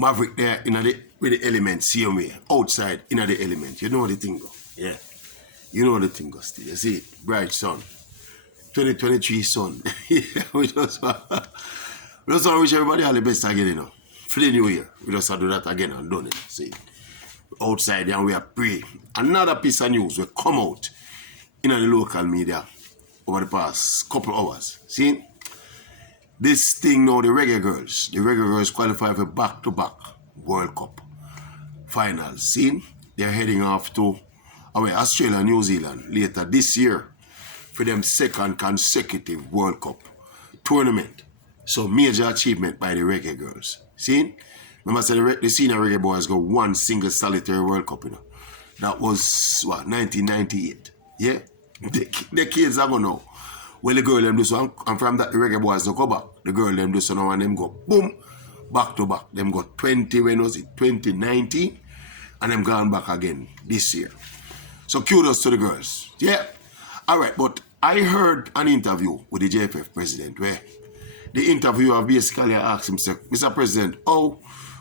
Maverick there with the element, same way. Outside, in the element. You know the thing go. Yeah. You know the thing go still. You see it? Bright sun. 2023 sun. Yeah, we just want to wish everybody all the best again, you know. For the new year. We just do that again and done it. See. Outside and we are pray. Another piece of news will come out in the local media over the past couple hours. See? This thing now, the Reggae Girls. The Reggae Girls qualify for back-to-back World Cup finals. See? They're heading off to Australia and New Zealand later this year for them second consecutive World Cup tournament. So major achievement by the Reggae Girls. See? Remember I said the senior Reggae boys got one single solitary World Cup, you know. That was, what, 1998. Yeah? The kids are going to know. Well, the girl them do so, and from that the Reggae boys don't go back. The girl them do so now and them go, boom, back to back. Them got 20, when was it, 2019? And them gone back again this year. So kudos to the girls. Yeah? Alright, but I heard an interview with the JFF president where the interviewer basically asked himself, Mr. President,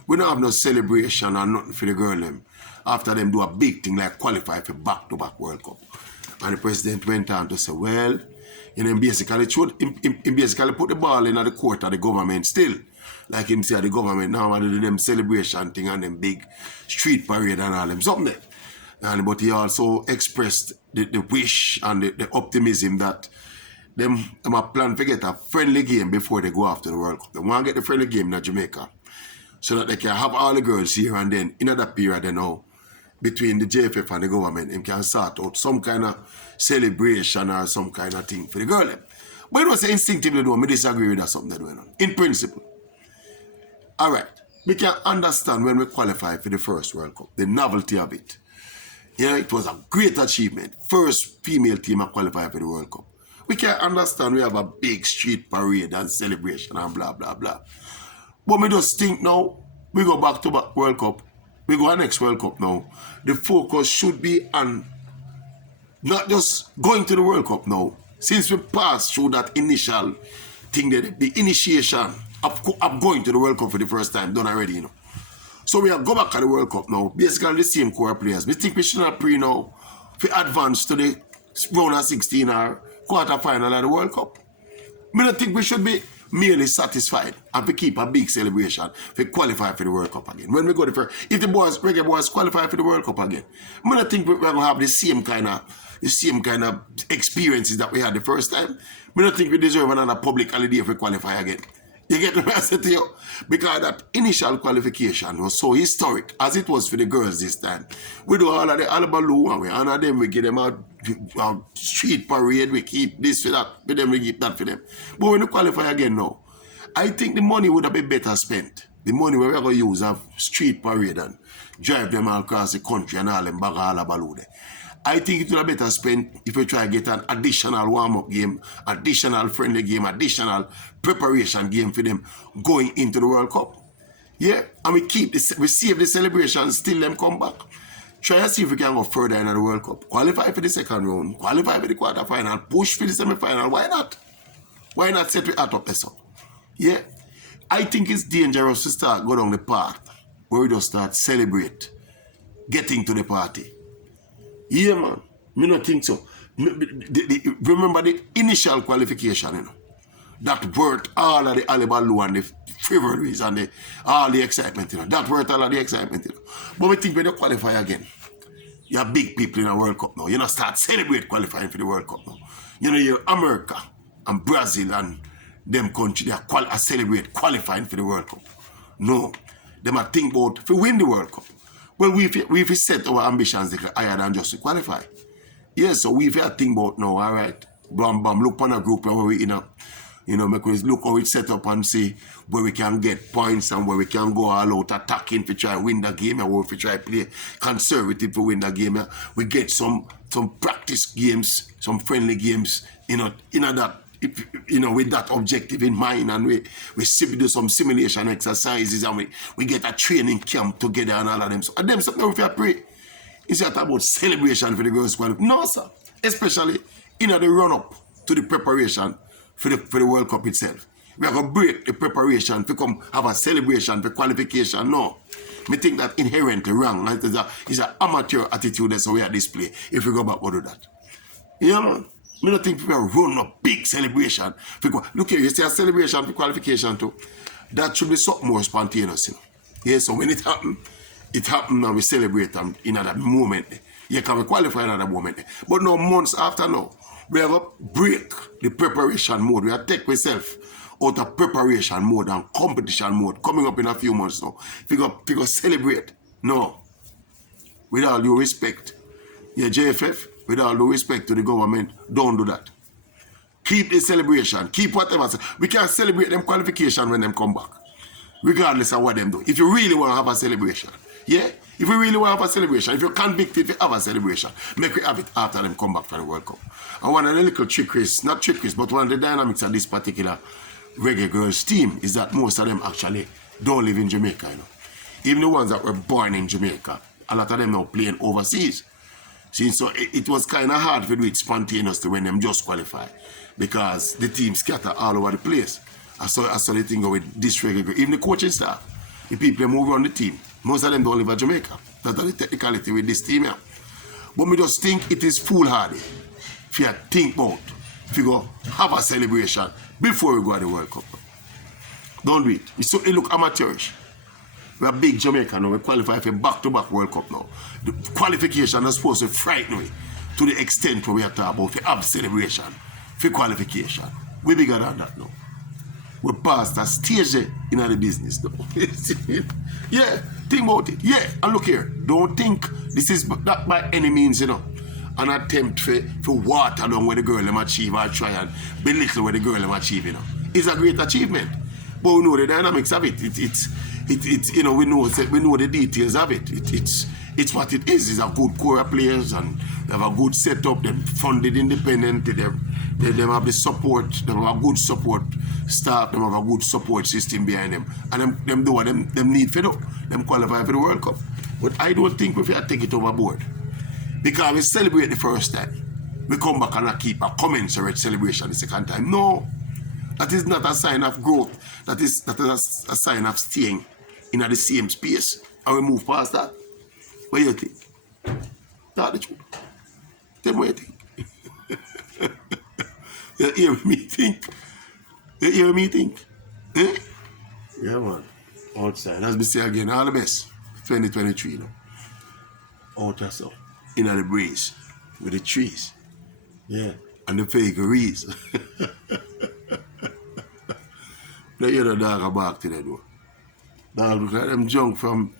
we don't have no celebration or nothing for the girl them after them do a big thing like qualify for back-to-back World Cup. And the president went on to say, well, you know, basically put the ball in the court of the government still. Like him say, the government now want to do them celebration thing and them big street parade and all them something. But he also expressed the wish and the optimism that them have planned to get a friendly game before they go after the World Cup. They want to get the friendly game in Jamaica so that they can have all the girls here, and then in that period, you know, between the JFF and the government, they can sort out some kind of celebration or some kind of thing for the girl. But it was instinctively do, I disagree with that something that went on. In principle. Alright, we can understand when we qualify for the first World Cup, the novelty of it. Yeah, it was a great achievement. First female team to qualify for the World Cup. We can understand we have a big street parade and celebration and blah, blah, blah. But we just think now, we go back to back World Cup. We go on next World Cup now. The focus should be on not just going to the World Cup now. Since we passed through that initial thing, the initiation of going to the World Cup for the first time, done already, you know. So we have go back to the World Cup now. Basically the same core players. We think we should not pray now for advance to the round of 16 or quarter final of the World Cup. I don't think we should be merely satisfied and to keep a big celebration to qualify for the World Cup again. When we go to if the boys, Reggae boys qualify for the World Cup again, I don't think we're going to have the same kind of experiences that we had the first time. I don't think we deserve another public holiday if we qualify again. You get what I said to you? Because that initial qualification was so historic, as it was for the girls this time. We do all of the alabaloo and we honor them, we give them a street parade, we keep this for that, for them, we keep that for them. But when we qualify again now, I think the money would have been better spent. The money we're going to use of street parade and drive them all across the country and all them bag of alabaloo there. I think it would have better spent if we try to get an additional warm-up game, additional friendly game, additional preparation game for them going into the World Cup. Yeah, and we save the celebration, still them come back. Try to see if we can go further in the World Cup. Qualify for the second round, qualify for the quarterfinal, push for the semi-final. Why not? Why not set we out up this up? Yeah, I think it's dangerous to start go down the path where we just start celebrate getting to the party. Yeah, man. I don't think so. Remember the initial qualification, you know. That worth all of the alibaloo and the frivolries and all the excitement, you know. That worth all of the excitement, you know. But we think when you qualify again, you have big people in the World Cup now. You know, start celebrate qualifying for the World Cup now. You know, you're America and Brazil and them countries, they celebrate qualifying for the World Cup. No. They might think about if we win the World Cup. Well, we've set our ambitions higher than just to qualify. Yes, so we've had to think about now, all right, bam, bam, look on a group where we make us look how it's set up and see where we can get points and where we can go all out attacking to try to win the game, or if we try to play conservative to win the game. We get some practice games, some friendly games, with that objective in mind, and we do some simulation exercises, and we get a training camp together and all of them. So, and them something we pray. It's not about celebration for the girls' quality. No, sir. Especially in the run-up to the preparation for the World Cup itself. We are going to break the preparation to come have a celebration for qualification. No. Me think that inherently wrong. It's an amateur attitude that's how we are display if we go back to do that. Yeah, man. Me don't think we are run a big celebration. Look here, you see a celebration for qualification too. That should be something more spontaneous. You know? Yeah, so when it happens and we celebrate them in that moment. You can qualify in that moment. But no months after now, we have to break the preparation mode. We have to take ourselves out of preparation mode and competition mode coming up in a few months now. Figure celebrate. No. With all due respect. Yeah, JFF, with all due respect to the government, don't do that. Keep the celebration. Keep whatever. We can celebrate them qualification when them come back. Regardless of what them do. If you really want to have a celebration. Yeah? If you really want to have a celebration, if you're convicted to have a celebration, make we have it after them come back from the World Cup. And one of the little trickeries, not trickeries, but one of the dynamics of this particular Reggae Girls team is that most of them actually don't live in Jamaica, you know. Even the ones that were born in Jamaica, a lot of them now playing overseas. See, so it was kind of hard to do it spontaneously when them just qualify because the team scatter all over the place. I saw the thing go with this Reggae Girl. Even the coaching staff, the people that move around the team, most of them don't live in Jamaica. That's the technicality with this team here. But me just think it is foolhardy if you think about if you go have a celebration before we go to the World Cup. Don't do it. It look amateurish. We are big Jamaica now. We qualify for back-to-back World Cup now. The qualification is supposed to frighten me to the extent where we are talking about for have celebration, for qualification. We bigger than that now. We past that stage in the business now. Yeah, think about it. Yeah, and look here. Don't think this is not by any means, you know, an attempt for water down where the girl them achieve or try and belittle where the girl them achieve, you know. It's a great achievement. But we know the dynamics of it. It's you know, we know the details of it. It's what it is. It's a good core of players and they have a good setup. They're funded independently. They have the support. They have a good support staff. They have a good support system behind them. And them do what them need for do. Them qualify for the World Cup. But I don't think we have to take it overboard. Because we celebrate the first time. We come back and keep a commensurate celebration the second time. No. That is not a sign of growth. That is a sign of staying in the same space. And we move past that. What do you think? That's the truth. Tell me what you think. You hear me think? You hear me think? Eh? Yeah, man. Outside. As we say again, all the best. 2023 now. Outer so. In the breeze. With the trees. Yeah. And the vagaries. Now you the dog are back today though. Dog look like them junk from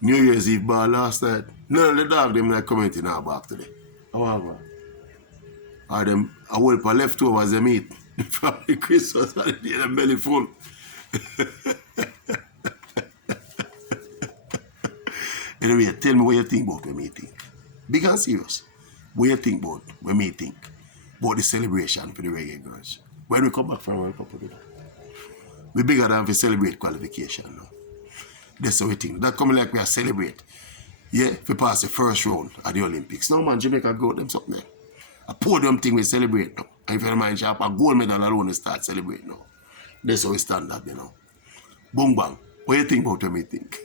New Year's Eve bar last night. None of the dog them like coming now back today. How are you? Or them a whole for leftovers them eat from the Christmas holiday and belly full. Anyway, tell me what you think about when me think. Big and serious. What you think about when me think about the celebration for the Reggae Girls. When we come back from World Cup, we bigger than we celebrate qualification now. That's how we think. That coming like we are celebrate. Yeah, we pass the first round at the Olympics. No man, Jamaica go them something there. A podium thing we celebrate now. And if you mind sharp, a gold medal alone we start celebrate now. That's how we stand up, you know. Boom bang. What do you think about what we think?